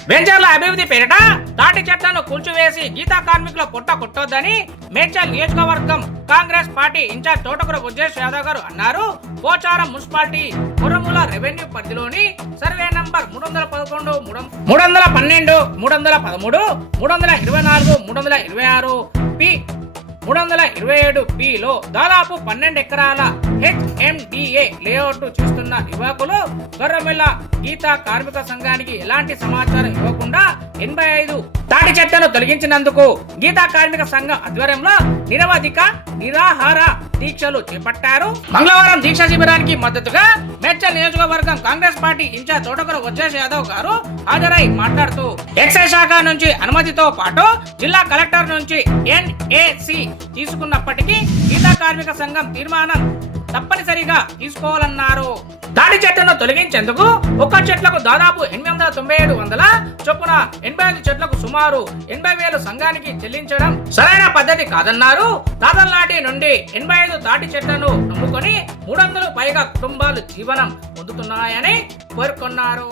వెంచర్ల అభివృద్ధి పేరిట తాటి చెట్లను కూల్చివేసి గీతా కార్మికుల పొట్ట కొట్టొద్దని మేడ్చల్ నియోజకవర్గం కాంగ్రెస్ పార్టీ ఇన్ఛార్జ్ తోటకూర ఉజ్జేష్ యాదవ్ గారు అన్నారు. పోచారం మున్సిపాలిటీ కురముల రెవెన్యూ పరిధిలోని సర్వే నంబర్ మూడు వందల పదకొండు మూడు వందల పన్నెండు మూడు వందల పదమూడు మూడు వందల ఇరవై నాలుగు మూడు వందల ఇరవై ఆరు పి మూడు వందల ఇరవై ఏడు బిలో దాదాపు పన్నెండు ఎకరాల హెచ్ఎండిఏ లేఅవుట్ చూస్తున్న యువకులు గొర్రెమిల్ల గీతా కార్మిక సంఘానికి ఎలాంటి సమాచారం ఇవ్వకుండా ఎనభై ఐదు తాటి చెట్లను తొలగించినందుకు గీతా కార్మిక సంఘం ఆధ్వర్యంలో నిరవధిక నిరాహార దీక్షలు చేపట్టారు. మంగళవారం దీక్ష శిబిరానికి మద్దతుగా మేడ్చల్ నియోజకవర్గం కాంగ్రెస్ పార్టీ ఇన్ఛార్జ్ తోటకూర వజ్రేష్ యాదవ్ గారు హాజరై మాట్లాడుతూ ఎక్సైజ్ శాఖ నుంచి అనుమతితో పాటు జిల్లా కలెక్టర్ నుంచి ఎన్ఏసి తీసుకున్నప్పటికీ గీతా కార్మిక సంఘం తీర్మానం తప్పనిసరిగా తీసుకోవాలన్నారు. తాడి చెట్లను తొలగించేందుకు ఒక్క చెట్లకు దాదాపు ఎనిమిది వందల తొంభై ఏడు వందల చొప్పున ఎనభై ఐదు చెట్లకు సుమారు ఎనభై వేలు సంఘానికి చెల్లించడం సరైన పద్ధతి కాదన్నారు. తాతల నాటి నుండి ఎనభై ఐదు తాటి చెట్లను నమ్ముకొని మూడు వందలు పైగా కుటుంబాలు జీవనం పొందుతున్నాయని పేర్కొన్నారు